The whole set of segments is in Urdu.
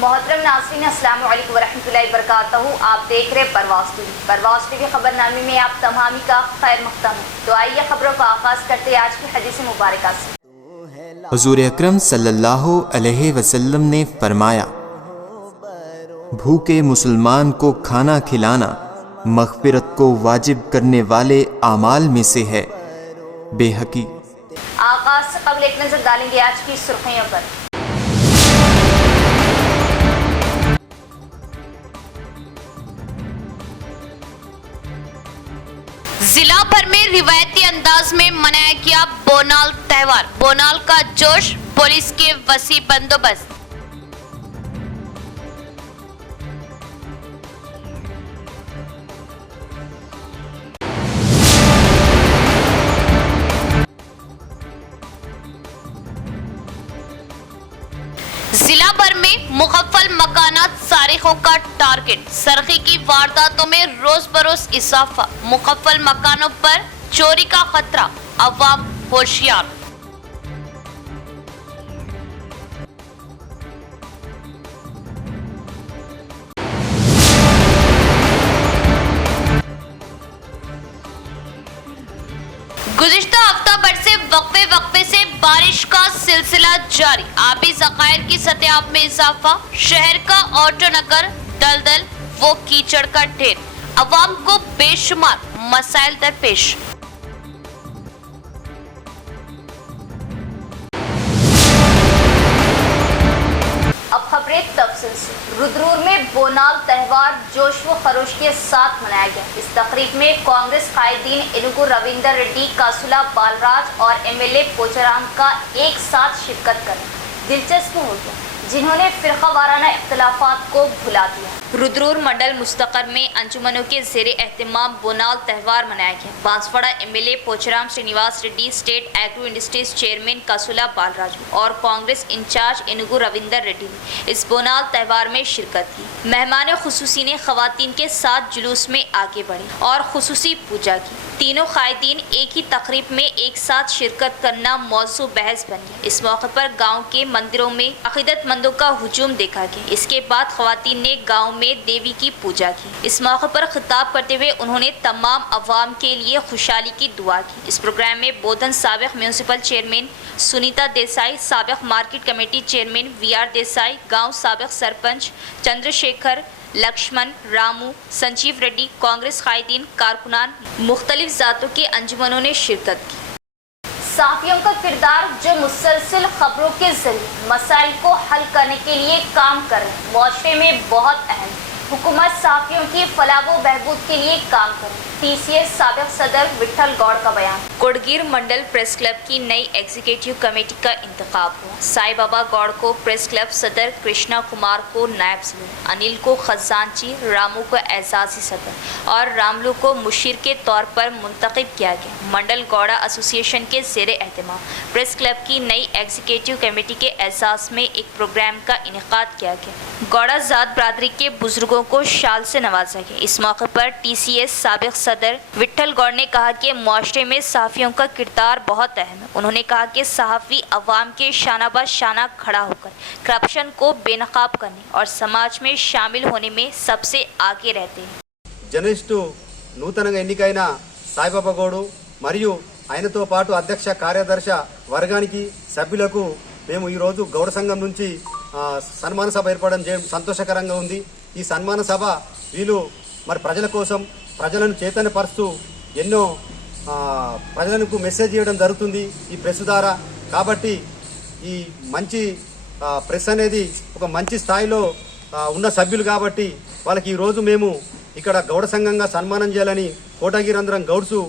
محترم ناظرین السلام علیکم ورحمۃ اللہ وبرکاتہ. آپ دیکھ رہے پرواز ٹی وی خبر نامے میں آپ تمامی کا خیر مقدم ہے. تو آئیے خبروں کا آغاز کرتے آج کی حدیث مبارکہ سے. حضور اکرم صلی اللہ علیہ وسلم نے فرمایا، بھوکے مسلمان کو کھانا کھلانا مغفرت کو واجب کرنے والے اعمال میں سے ہے. بیہقی. آغاز سے قبل ایک نظر ڈالیں گے آج کی سرخیوں پر. ضلع بھر میں روایتی انداز میں منایا گیا بونال تہوار. بونال کا جوش، پولیس کے وسیع بندوبست. ضلع بھر میں مغفل مکانات سارقوں کا ٹارگٹ. سرقے کی وارداتوں میں روز بروز اضافہ. مغفل مکانوں پر چوری کا خطرہ، عوام ہوشیار. گزشتہ ہفتہ بھر سے وقفے سے بارش کا سلسلہ جاری. آبی ذخائر کی سطح میں اضافہ. شہر کا آٹو نگر دلدل و کیچڑ کا ڈھیر. عوام کو بے شمار مسائل درپیش. اب خبریں تفصیل سے. رودرور میں بونال تہوار جوش و خروش کے ساتھ منایا گیا. اس تقریب میں کانگریس قائدین انگو رویندر ریڈی، کاسولا بالراج اور MLA پوچرام کا ایک ساتھ شرکت کرنا دلچسپ ہو گیا، جنہوں نے فرقہ وارانہ اختلافات کو بھلا دیا. رودرور منڈل مستقر میں انجمنوں کے زیر اہتمام بونال تہوار منایا گیا. Banswada MLA Pocharam Srinivas Reddy, state agro industries chairman Kasula Balraj اور کانگریس انچارج انگو رویندر ریڈی نے اس بونال تہوار میں شرکت کی. مہمان خصوصی نے خواتین کے ساتھ جلوس میں آگے بڑھے اور خصوصی پوجا کی. تینوں قائدین ایک ہی تقریب میں ایک ساتھ شرکت کرنا موضوع بحث بن گیا. اس موقع پر گاؤں کے مندروں میں عقیدت مندوں کا ہجوم دیکھا گیا. اس کے بعد خواتین نے گاؤں میں دیوی کی پوجا کی. اس موقع پر خطاب کرتے ہوئے انہوں نے تمام عوام کے لیے خوشحالی کی دعا کی. اس پروگرام میں بودھن سابق میونسپل چیئرمین سنیتا دیسائی، سابق market committee chairman VR Desai, گاؤں سابق سرپنچ چندر شیکھر، لکشمن، رامو، سنجیو ریڈی، کانگریس قائدین، کارکنان، مختلف ذاتوں کے انجمنوں نے شرکت کی. صحافیوں کا کردار جو مسلسل خبروں کے ذریعے مسائل کو حل کرنے کے لیے کام کر رہے ہیں، معاشرے میں بہت اہم. حکومت صحافیوں کی فلاح و بہبود کے لیے کام کرے. TCS سابق صدر وٹھل گوڑ کا بیان. کوڑگیر منڈل پریس کلب کی نئی ایگزیکٹو کمیٹی کا انتخاب ہوا. سائی بابا گوڑ کو پریس کلب صدر، کرشنا کمار کو نائب صدر، انل کو خزانچی، رامو کو اعزازی صدر اور راملو کو مشیر کے طور پر منتخب کیا گیا. منڈل گوڑا ایسوسی ایشن کے زیر اہتمام پریس کلب کی نئی ایگزیکٹو کمیٹی کے اعزاز میں ایک پروگرام کا انعقاد کیا گیا. گوڑا ذات برادری کے بزرگوں کو شال سے نوازا گیا. اس موقع پر TCS سابق صدر وٹھل گوڑ نے کہا کہ معاشرے میں صحافیوں کا کردار بہت اہم ہے. انہوں نے کہا کہ صحافی عوام کے شانہ بہ شانہ کھڑا ہو کر کرپشن کو بے نقاب کرنے اور سماج میں شامل ہونے میں سب سے آگے رہتے ہیں. జర్నలిస్టు నూతనంగా ఎన్నికైన సాయిబాబా గౌడు మరియు ఆయనతో పాటు అధ్యక్ష కార్యదర్శ వర్గానికి సభ్యులకు మేము ఈరోజు గౌడ సంఘం నుంచి సన్మాన సభ ఏర్పడడం చేయడం సంతోషకరంగా ఉంది. ఈ సన్మాన సభ వీళ్ళు మరి ప్రజల కోసం ప్రజలను చైతన్యపరుస్తూ ఎన్నో ప్రజలకు మెసేజ్ చేయడం జరుగుతుంది ఈ ప్రెస్ ద్వారా. కాబట్టి ఈ మంచి ప్రెస్ అనేది ఒక మంచి స్థాయిలో ఉన్న సభ్యులు కాబట్టి వాళ్ళకి ఈరోజు మేము ఇక్కడ గౌడ సంఘంగా సన్మానం చేయాలని కోటగిరంధ్రం గౌడ్సు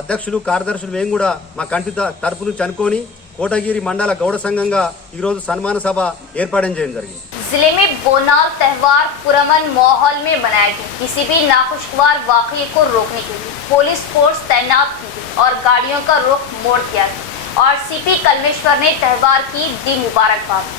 అధ్యక్షులు కార్యదర్శులు మేము కూడా మా కంటి తరపు నుంచి అనుకొని కోటగిరి మండల గౌడ సంఘంగా ఈరోజు సన్మాన సభ ఏర్పాటు చేయడం జరిగింది. ضلع میں بونال تہوار پرامن ماحول میں منایا گیا. کسی بھی ناخوشگوار واقعے کو روکنے کے لیے پولیس فورس تعینات کی گئی اور گاڑیوں کا رخ موڑ دیا گیا. اور CP کلمیشور نے تہوار کی دی مبارکباد.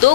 2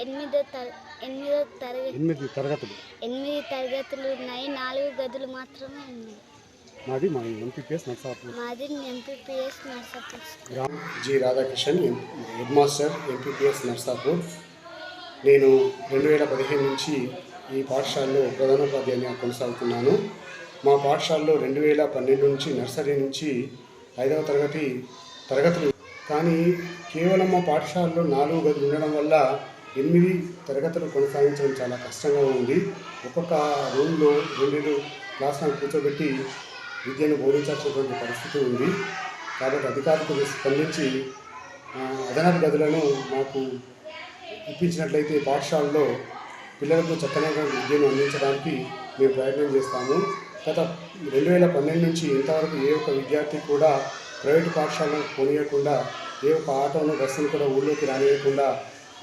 8 తరగతులు ఉన్నాయి, 4 గదులు మాత్రమే ఉన్నాయి. మాది ఎంపీపీఎస్ నర్సాపూర్. మాది MPPS Narsapur. G Radhakrishnan, head master MPPS Narsapur. నేను 2015 నుంచి ఈ పాఠశాలలో ప్రధానోపాధ్యాయునిగా కొనసాగుతున్నాను. మా పాఠశాలలో 2012 నుంచి నర్సరీ నుంచి 5వ తరగతులు కానీ కేవలం మా పాఠశాలలో 4 గదులు ఉండడం వల్ల 8 తరగతులు కొనసాగించడం చాలా కష్టంగా ఉంది. ఒక్కొక్క రూమ్లో 2 క్లాసులను కూర్చోబెట్టి విద్యను బోధించాల్సినటువంటి పరిస్థితి ఉంది. కాబట్టి అధికారులు స్పందించి అదనపు గదులను మాకు ఇప్పించినట్లయితే పాఠశాలలో పిల్లలకు చక్కనైన విద్యను అందించడానికి మేము ప్రయత్నం చేస్తాము. గత 2012 నుంచి ఇంతవరకు ఏ ఒక్క విద్యార్థి కూడా ప్రైవేటు పాఠశాలను పోనీయకుండా, ఏ ఒక్క ఆటోను బస్సును కూడా ఊళ్ళోకి రానియకుండా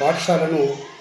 పాఠశాలను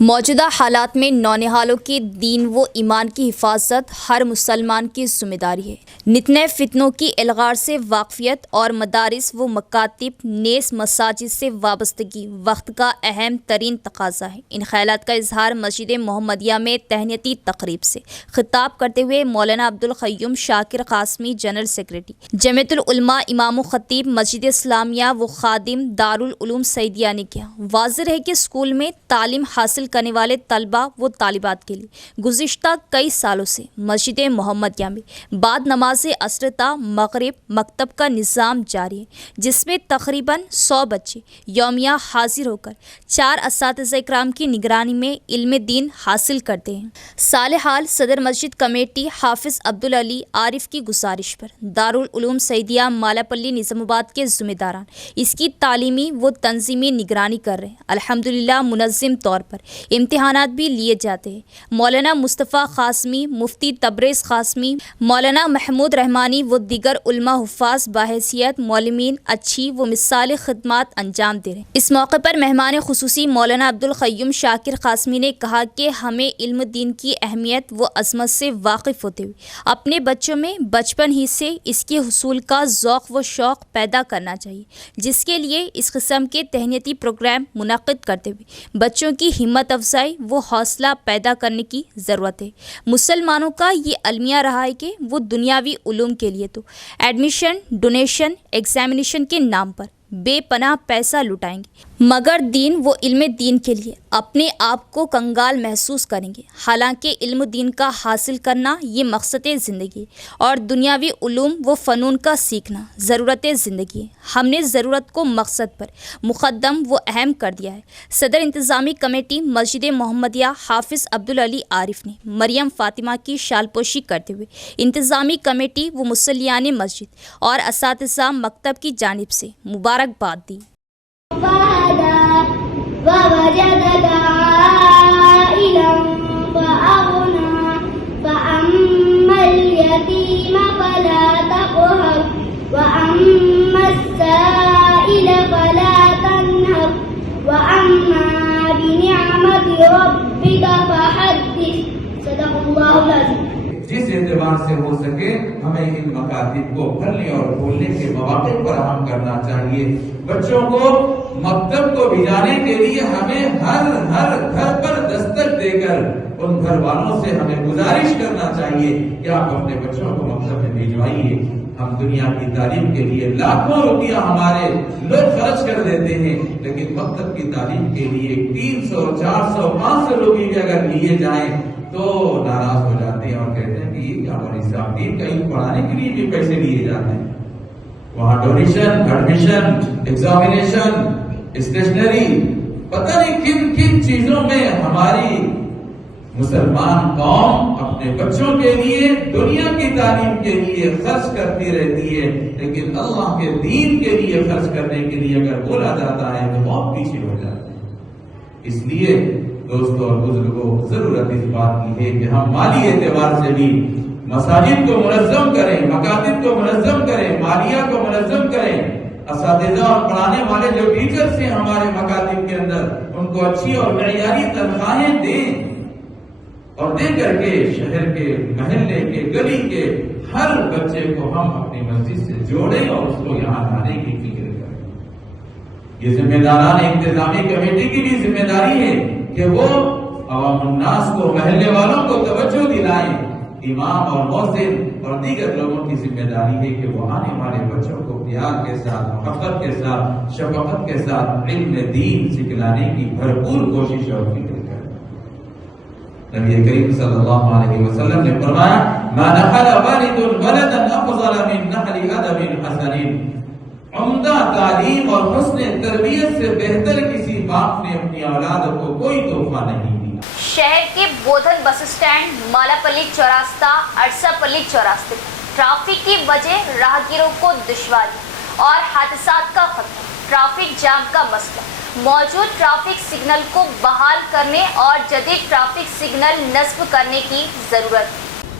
موجودہ حالات میں نونہالوں کے دین و ایمان کی حفاظت ہر مسلمان کی ذمہ داری ہے۔ نت نئے فتنوں کی الغار سے واقفیت اور مدارس و مکاتب نیز مساجد سے وابستگی وقت کا اہم ترین تقاضا ہے۔ ان خیالات کا اظہار مسجد محمدیہ میں تہنیتی تقریب سے خطاب کرتے ہوئے مولانا عبدالقیوم شاکر قاسمی جنرل سیکریٹری جمعیت العلماء امام و خطیب مسجد اسلامیہ و خادم دارالعلوم سعیدیہ نے کیا۔ واضح ہے کہ اسکول میں تعلیم حاصل کرنے والے طلبہ و طالبات کے لیے گزشتہ کئی سالوں سے مسجد محمدیہ میں بعد نماز عصر تا مغرب مکتب کا نظام جاری ہے، جس میں تقریباً 100 بچے یومیہ حاضر ہو کر 4 اساتذہ اکرام کی نگرانی میں علم دین حاصل کرتے ہیں۔ صالحال صدر مسجد کمیٹی حافظ عبدالعلی عارف کی گزارش پر دارالعلوم سعیدیہ مالاپلی نظام آباد کے ذمہ داران اس کی تعلیمی و تنظیمی نگرانی کر رہے ہیں۔ الحمدللہ منظم طور پر امتحانات بھی لیے جاتے ہیں۔ مولانا مصطفیٰ قاسمی، مفتی تبریز قاسمی، مولانا محمود رحمانی و دیگر علماء حفاظ بحیثیت معلمین اچھی و مثالی خدمات انجام دے رہے ہیں۔ اس موقع پر مہمان خصوصی مولانا عبدالقیوم شاکر قاسمی نے کہا کہ ہمیں علم دین کی اہمیت و عظمت سے واقف ہوتے ہوئے اپنے بچوں میں بچپن ہی سے اس کے حصول کا ذوق و شوق پیدا کرنا چاہیے، جس کے لیے اس قسم کے تہنیتی پروگرام منعقد کرتے ہوئے بچوں کی ہمت افزائی و حوصلہ پیدا کرنے کی ضرورت ہے۔ مسلمانوں کا یہ المیہ رہا ہے کہ وہ دنیاوی علوم کے لیے تو ایڈمیشن، ڈونیشن، ایگزامینیشن کے نام پر بے پناہ پیسہ لٹائیں گے، مگر دین و علم دین کے لیے اپنے آپ کو کنگال محسوس کریں گے۔ حالانکہ علم دین کا حاصل کرنا یہ مقصد زندگی ہے اور دنیاوی علوم و فنون کا سیکھنا ضرورت زندگی ہے۔ ہم نے ضرورت کو مقصد پر مقدم و اہم کر دیا ہے۔ صدر انتظامی کمیٹی مسجد محمدیہ حافظ عبدالعلی عارف نے مریم فاطمہ کی شال پوشی کرتے ہوئے انتظامی کمیٹی و مصلیان مسجد اور اساتذہ مکتب کی جانب سے مبارکباد دی۔ ووجدك عائلا فأغنى فأما اليتيم فلا تقهر وأما السائل فلا تنهر وأما بنعمة ربك فحدث صدق الله العظيم۔ جس اعتبار سے ہو سکے ہمیں ان مکاتب کو پھلنے اور پھولنے کے مواقع فراہم کرنا چاہیے۔ بچوں کو مکتب کو بھیجانے کے لیے ہمیں ہر گھر پر دستک دے کر ان گھر والوں سے ہمیں گزارش کرنا چاہیے کہ آپ اپنے بچوں کو مکتب میں بھیجوائیے۔ ہم دنیا کی تعلیم کے لیے لاکھوں روپیہ ہمارے لوگ خرچ کر دیتے ہیں، لیکن مکتب کی تعلیم کے لیے 300، 400، 500 روپئے بھی اگر لیے جائیں تو ناراض ہو جاتے ہیں اور کہتے ہیں کہ یہ کیا بڑی صاحب دین کہیں پڑھانے کے لیے بھی پیسے لیے جاتے ہیں۔ وہاں ڈونیشن، ایڈمیشن، ایگزامینیشن، اسٹیشنری، پتہ نہیں کن کن چیزوں میں ہماری مسلمان قوم اپنے بچوں کے لیے دنیا کی تعلیم کے لیے خرچ کرتی رہتی ہے، لیکن اللہ کے دین کے لیے خرچ کرنے کے لیے اگر بولا جاتا ہے تو بہت پیچھے ہو جاتے ہیں۔ اس لیے دوستوں اور بزرگوں، ضرورت اس بات کی ہے کہ ہم مالی اعتبار سے بھی مساجد کو منظم کریں، مکاتب کو منظم کریں، مالیہ کو منظم کریں، اساتذہ اور پڑھانے والے جو ٹیچرز ہیں ہمارے مکاتب کے اندر ان کو اچھی اور معیاری تنخواہیں دیں، اور دے کر کے شہر کے، محلے کے، گلی کے ہر بچے کو ہم اپنی مسجد سے جوڑیں اور اس کو یہاں لانے کی فکر کریں۔ یہ ذمہ داران انتظامی کمیٹی کی بھی ذمہ داری ہے کہ وہ عوام الناس کو، محلے والوں کو توجہ دلائیں۔ امام اور مؤذن اور دیگر لوگوں کی ذمہ داری ہے کہ وہ آنے والے بچوں کو پیار کے ساتھ، محبت کے ساتھ، شفقت کے ساتھ علم دین سکھلانے کی بھرپور کوشش اور فکر کریں۔ نبی کریم صلی اللہ علیہ وسلم نے فرمایا ما نحل والد ولدا افضل من نحل ادب حسن۔ عمدہ تعلیم اور حسن تربیت سے بہتر کسی باپ نے اپنی اولاد کو کوئی تحفہ نہیں دیا۔ شہر کے بودھن بس اسٹینڈ، مالاپلی چوراستہ، اڑسا پلی چوراستے ٹریفک کی وجہ راہگیروں کو دشواری اور حادثات کا خطرہ، ٹریفک جام کا مسئلہ، موجود ٹریفک سگنل کو بحال کرنے اور جدید ٹریفک سگنل نصب کرنے کی ضرورت۔